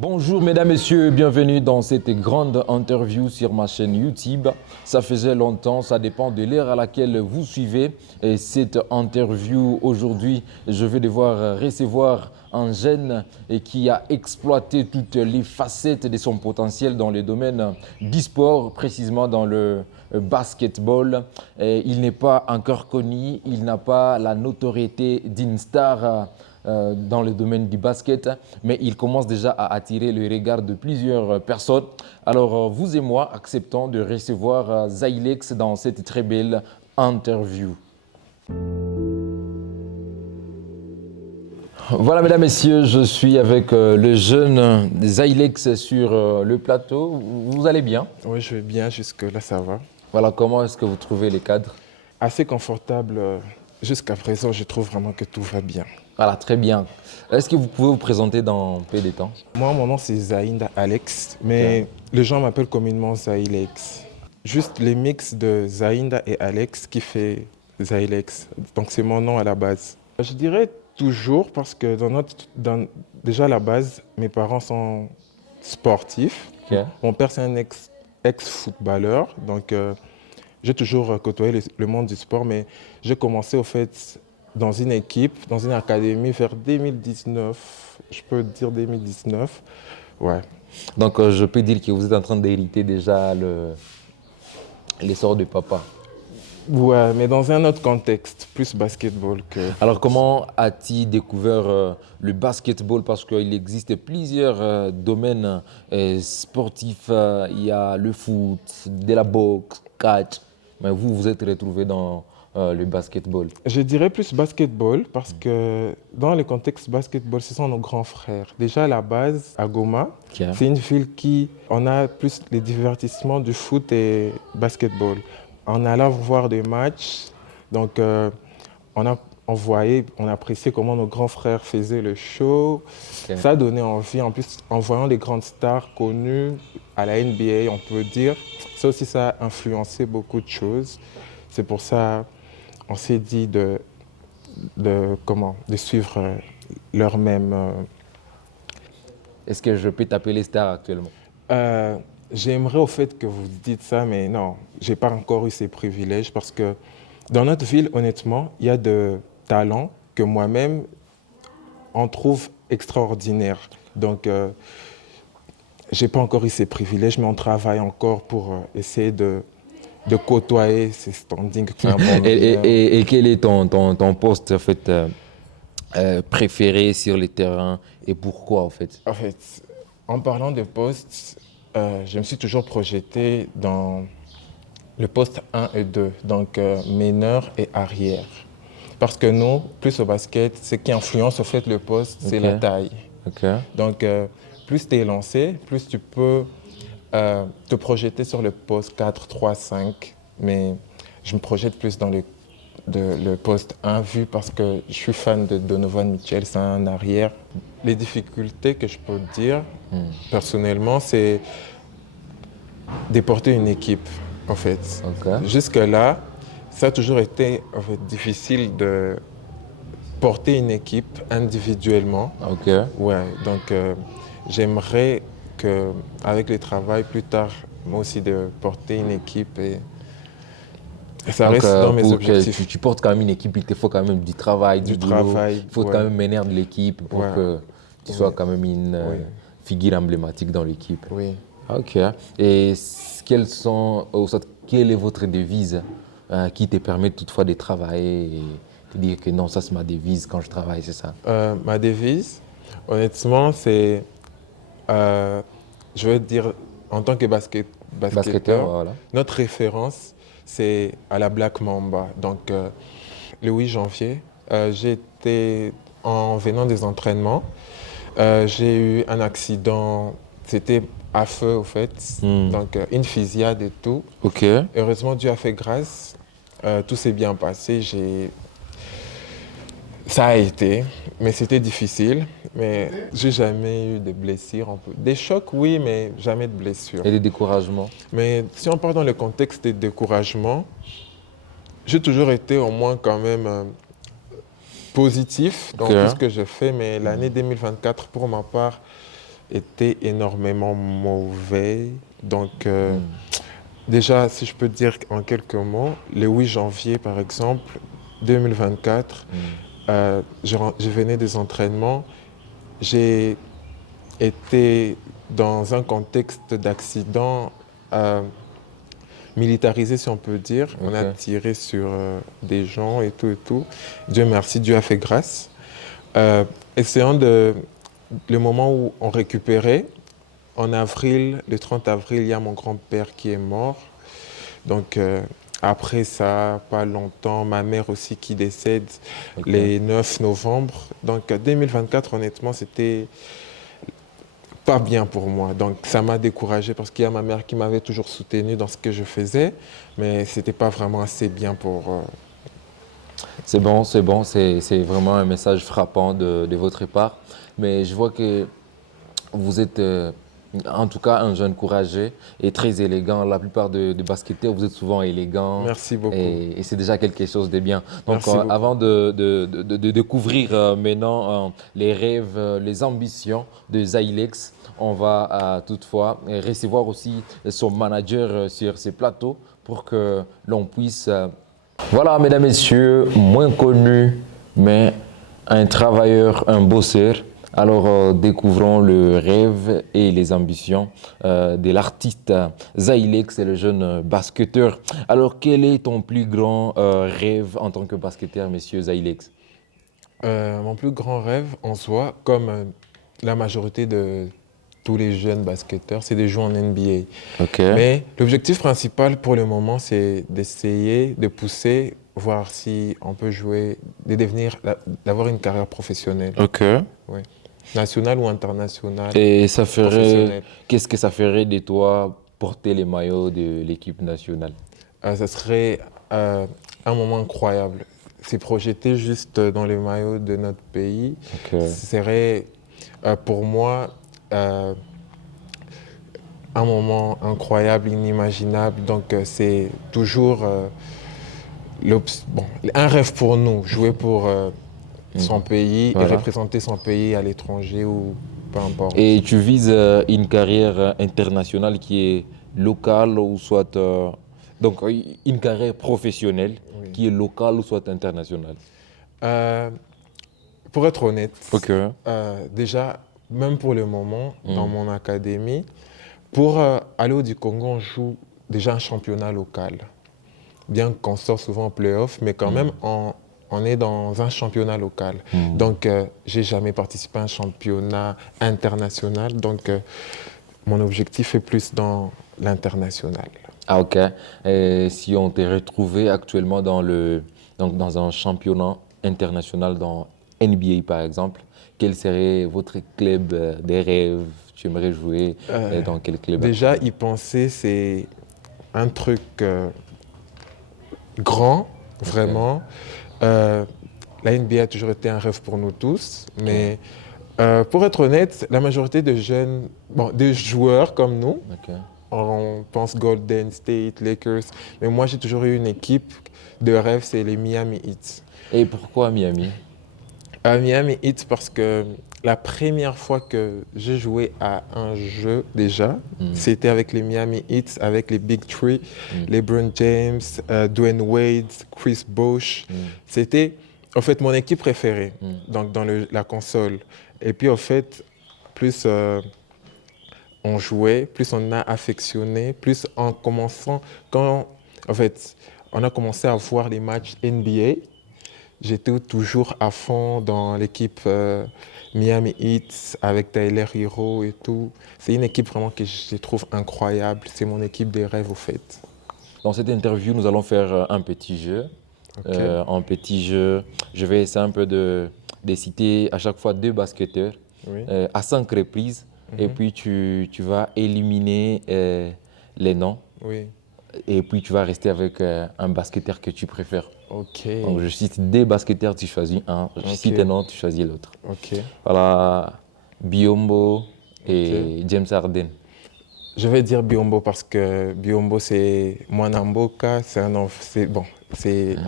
Bonjour mesdames, messieurs, bienvenue dans cette grande interview sur ma chaîne YouTube. Ça faisait longtemps, ça dépend de l'heure à laquelle vous suivez et cette interview. Aujourd'hui, je vais devoir recevoir un jeune qui a exploité toutes les facettes de son potentiel dans le domaine du sport, précisément dans le basketball. Et il n'est pas encore connu, il n'a pas la notoriété d'une star dans le domaine du basket, mais il commence déjà à attirer le regard de plusieurs personnes. Alors, vous et moi acceptons de recevoir Zylex dans cette très belle interview. Voilà, mesdames, messieurs, je suis avec le jeune Zylex sur le plateau. Vous allez bien? Oui, je vais bien, jusque-là, ça va. Voilà, comment est-ce que vous trouvez les cadres? Assez confortable. Jusqu'à présent, je trouve vraiment que tout va bien. Voilà, très bien. Est-ce que vous pouvez vous présenter dans peu de temps? Moi, mon nom, c'est Zaïnda Alex, mais les gens m'appellent communément Zylex. Juste les mix de Zaïnda et Alex qui fait Zylex. Donc, c'est mon nom à la base. Je dirais toujours parce que déjà à la base, mes parents sont sportifs. Ok. Mon père, c'est un ex-footballeur. Donc, j'ai toujours côtoyé le monde du sport, mais j'ai commencé au fait dans une équipe, dans une académie vers 2019. Je peux dire 2019. Ouais. Donc, je peux dire que vous êtes en train d'hériter déjà l'essor de papa. Ouais, mais dans un autre contexte, plus basketball que... Alors, comment as-tu découvert le basketball? Parce qu'il existe plusieurs domaines sportifs. Il y a le foot, de la boxe, catch. Mais vous, vous êtes retrouvé dans le basketball. Je dirais plus basketball parce que dans le contexte basketball, ce sont nos grands frères. Déjà à la base, à Goma, Ok. c'est une ville qui, on a plus les divertissements du foot et basketball. En allant voir des matchs, donc on voyait, on appréciait comment nos grands frères faisaient le show. Ok. Ça donnait envie, en plus en voyant les grandes stars connues à la NBA, on peut dire. Ça aussi, ça a influencé beaucoup de choses. C'est pour ça on s'est dit de suivre leur même... Est-ce que je peux t'appeler star actuellement? J'aimerais au fait que vous dites ça, mais non, j'ai pas encore eu ces privilèges parce que dans notre ville, honnêtement, il y a de talents que moi-même, on trouve extraordinaires. Donc, j'ai pas encore eu ces privilèges, mais on travaille encore pour essayer de côtoyer ces standings. Et quel est ton poste en fait, préféré sur le terrain et pourquoi en fait? En fait, en parlant de postes, je me suis toujours projeté dans le poste 1 et 2, donc meneur et arrière. Parce que nous, plus au basket, ce qui influence au fait le poste, c'est Ok. la taille. Ok. Donc, plus tu es lancé, plus tu peux te projeter sur le poste 4, 3, 5. Mais je me projette plus dans le poste 1 vu parce que je suis fan de Donovan Mitchell, c'est un arrière. Les difficultés que je peux dire personnellement, c'est de porter une équipe en fait. Ok. Jusque-là, ça a toujours été en fait, difficile de porter une équipe individuellement. Ok. Ouais, donc j'aimerais qu'avec le travail plus tard, moi aussi de porter une équipe et ça Donc, reste dans mes pour objectifs. que tu portes quand même une équipe, il te faut quand même du travail, du boulot. travail, Il faut ouais. quand même mener de l'équipe pour Ouais. que tu sois Oui. quand même une Oui. figure emblématique dans l'équipe. Oui. Ok. Et quelle est votre devise qui te permet toutefois de travailler et de dire que non, ça c'est ma devise quand je travaille, c'est ça? Ma devise, honnêtement, c'est, je vais dire, en tant que basketteur, Voilà. notre référence, c'est à la Black Mamba. Donc, le 8 janvier, j'étais en venant des entraînements, j'ai eu un accident, c'était à feu au fait, donc une fusillade et tout. Ok. Heureusement, Dieu a fait grâce, tout s'est bien passé, ça a été, mais c'était difficile. Mais j'ai jamais eu de blessures. Des chocs, oui, mais jamais de blessures. Et des découragements? Mais si on part dans le contexte des découragements, j'ai toujours été au moins quand même positif dans Ok. tout ce que je fais. Mais l'année 2024, pour ma part, été énormément mauvais. Donc, déjà, si je peux dire en quelques mots, le 8 janvier, par exemple, 2024, je venais des entraînements. J'ai été dans un contexte d'accident militarisé, si on peut dire. Ok. On a tiré sur des gens et tout et tout. Dieu merci, Dieu a fait grâce. Essayant le moment où on récupérait, en avril, le 30 avril, il y a mon grand-père qui est mort. Donc, après ça, pas longtemps, ma mère aussi qui décède les 9 novembre. Donc, 2024, honnêtement, c'était pas bien pour moi. Donc, ça m'a découragé parce qu'il y a ma mère qui m'avait toujours soutenu dans ce que je faisais, mais c'était pas vraiment assez bien pour... C'est bon, c'est vraiment un message frappant de votre part. Mais je vois que vous êtes en tout cas un jeune courageux et très élégant. La plupart des basketteurs, vous êtes souvent élégants. Merci beaucoup. Et c'est déjà quelque chose de bien. Donc, Merci beaucoup. avant de découvrir maintenant les rêves, les ambitions de Zylex, on va toutefois recevoir aussi son manager sur ces plateaux pour que l'on puisse... Voilà, mesdames, messieurs, moins connu, mais un travailleur, un bosseur. Alors, découvrons le rêve et les ambitions de l'artiste Zylex, c'est le jeune basketteur. Alors, quel est ton plus grand rêve en tant que basketteur, monsieur Zylex? Mon plus grand rêve en soi, comme la majorité de tous les jeunes basketteurs, c'est de jouer en NBA. Ok. Mais l'objectif principal pour le moment, c'est d'essayer de pousser, voir si on peut jouer, d'avoir une carrière professionnelle, Ok. ouais. Nationale ou internationale. Et ça ferait, Professionnelle. qu'est-ce que ça ferait de toi porter les maillots de l'équipe nationale? Ça serait un moment incroyable. C'est projeté juste dans les maillots de notre pays. Ok. Ce serait pour moi un moment incroyable, inimaginable. Donc c'est toujours un rêve pour nous, jouer pour son pays Voilà. et représenter son pays à l'étranger ou peu importe. Et tu vises une carrière internationale qui est locale ou soit... donc, une carrière professionnelle Oui. qui est locale ou soit internationale. Pour être honnête, Ok. déjà, même pour le moment, dans mon académie, pour aller du Congo, on joue déjà un championnat local. Bien qu'on sort souvent en play-off, mais quand même, on est dans un championnat local. Donc, j'ai jamais participé à un championnat international. Donc, mon objectif est plus dans l'international. Ah, ok. Et si on t'est retrouvé actuellement dans un championnat international, dans NBA par exemple, quel serait votre club des rêves? Tu aimerais jouer dans quel club? Déjà, y penser, c'est un truc grand, vraiment. La NBA a toujours été un rêve pour nous tous, mais pour être honnête, la majorité des jeunes, des joueurs comme nous, Ok. on pense Golden State, Lakers, mais moi j'ai toujours eu une équipe de rêve, c'est les Miami Heat. Et pourquoi Miami? Miami Heat parce que la première fois que j'ai joué à un jeu déjà, c'était avec les Miami Heat, avec les Big Three, LeBron James, Dwayne Wade, Chris Bosh. C'était en fait mon équipe préférée donc dans la console. Et puis en fait, plus on jouait, plus on a affectionné, plus en commençant, quand en fait on a commencé à voir les matchs NBA, j'étais toujours à fond dans l'équipe Miami Heat avec Tyler Hero et tout. C'est une équipe vraiment que je trouve incroyable. C'est mon équipe des rêves au fait. Dans cette interview, nous allons faire un petit jeu. Ok. Un petit jeu. Je vais essayer un peu de citer à chaque fois deux basketteurs Oui. à 5 reprises. Et puis tu vas éliminer les noms. Oui. Et puis tu vas rester avec un basketteur que tu préfères. Ok. Donc je cite des basketteurs, tu choisis un. Je cite un nom, tu choisis l'autre. Ok. Voilà, Biombo et James Harden. Je vais dire Biombo parce que Biombo c'est Mwanamboka, c'est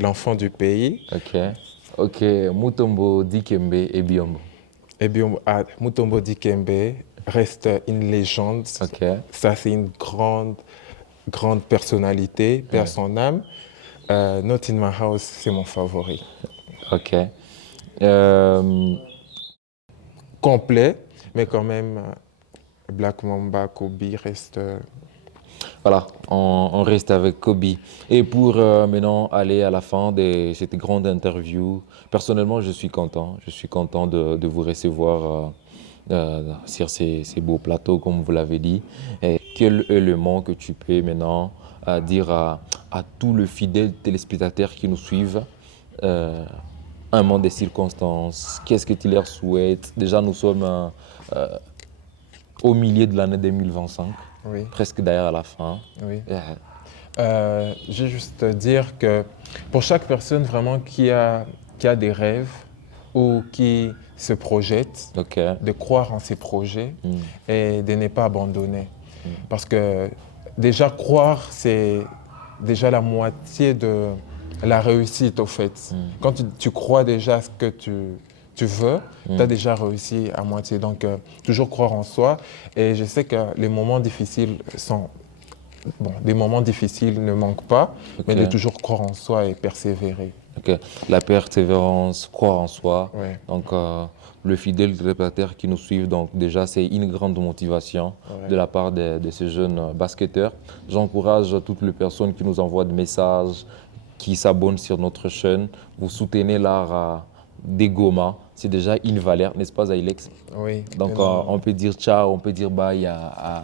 l'enfant du pays. Ok, Mutombo, Dikembe et Biombo. Et Biombo, Mutombo Dikembe, reste une légende. Ok. Ça, c'est une grande personnalité, paix à son âme. Not in My House, c'est mon favori. Ok. Euh, Complet, mais quand même, Black Mamba, Kobe reste. voilà, on reste avec Kobe. Et pour maintenant aller à la fin de cette grande interview, personnellement, je suis content. Je suis content de vous recevoir sur ces beaux plateaux, comme vous l'avez dit. Et quel élément que tu peux maintenant dire à tous les fidèles téléspectateurs qui nous suivent un monde des circonstances, qu'est-ce que tu leur souhaites? Déjà, nous sommes au milieu de l'année 2025, Oui, presque derrière à la fin. oui. Je vais juste dire que pour chaque personne vraiment qui a des rêves ou qui se projette, Ok. de croire en ses projets Mm. et de ne pas abandonner. Parce que déjà croire, c'est déjà la moitié de la réussite au fait. Quand tu crois déjà à ce que tu veux, tu as déjà réussi à moitié. Donc toujours croire en soi. Et je sais que les moments difficiles sont... Bon, des moments difficiles ne manquent pas, mais de toujours croire en soi et persévérer. Ok. La persévérance, croire en soi. Ouais. Donc, le fidèle téléspectateur qui nous suit, donc déjà, c'est une grande motivation Ouais. de la part de ces jeunes basketteurs. J'encourage toutes les personnes qui nous envoient des messages, qui s'abonnent sur notre chaîne. Vous soutenez l'art des Goma. C'est déjà une valeur, n'est-ce pas, Ailex? Oui. Donc, on peut dire ciao, on peut dire bye à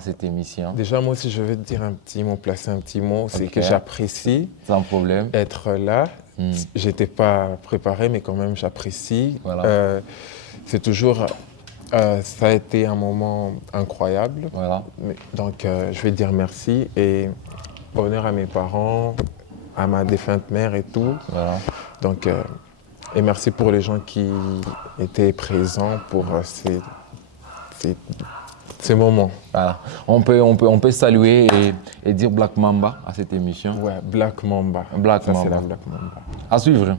cette émission. Déjà, moi aussi, je vais te dire un petit mot, placer un petit mot. C'est Ok. que j'apprécie Sans problème. être là. J'étais pas préparé, mais quand même, j'apprécie. Voilà. C'est toujours... ça a été un moment incroyable. Voilà. Donc, je vais dire merci et honneur à mes parents, à ma défunte mère et tout. Voilà. Donc, et merci pour les gens qui étaient présents pour ces moments. Voilà. On peut saluer et dire Black Mamba à cette émission. Ouais, Black Mamba. Black Ça, c'est Mamba. la Black Mamba. À suivre.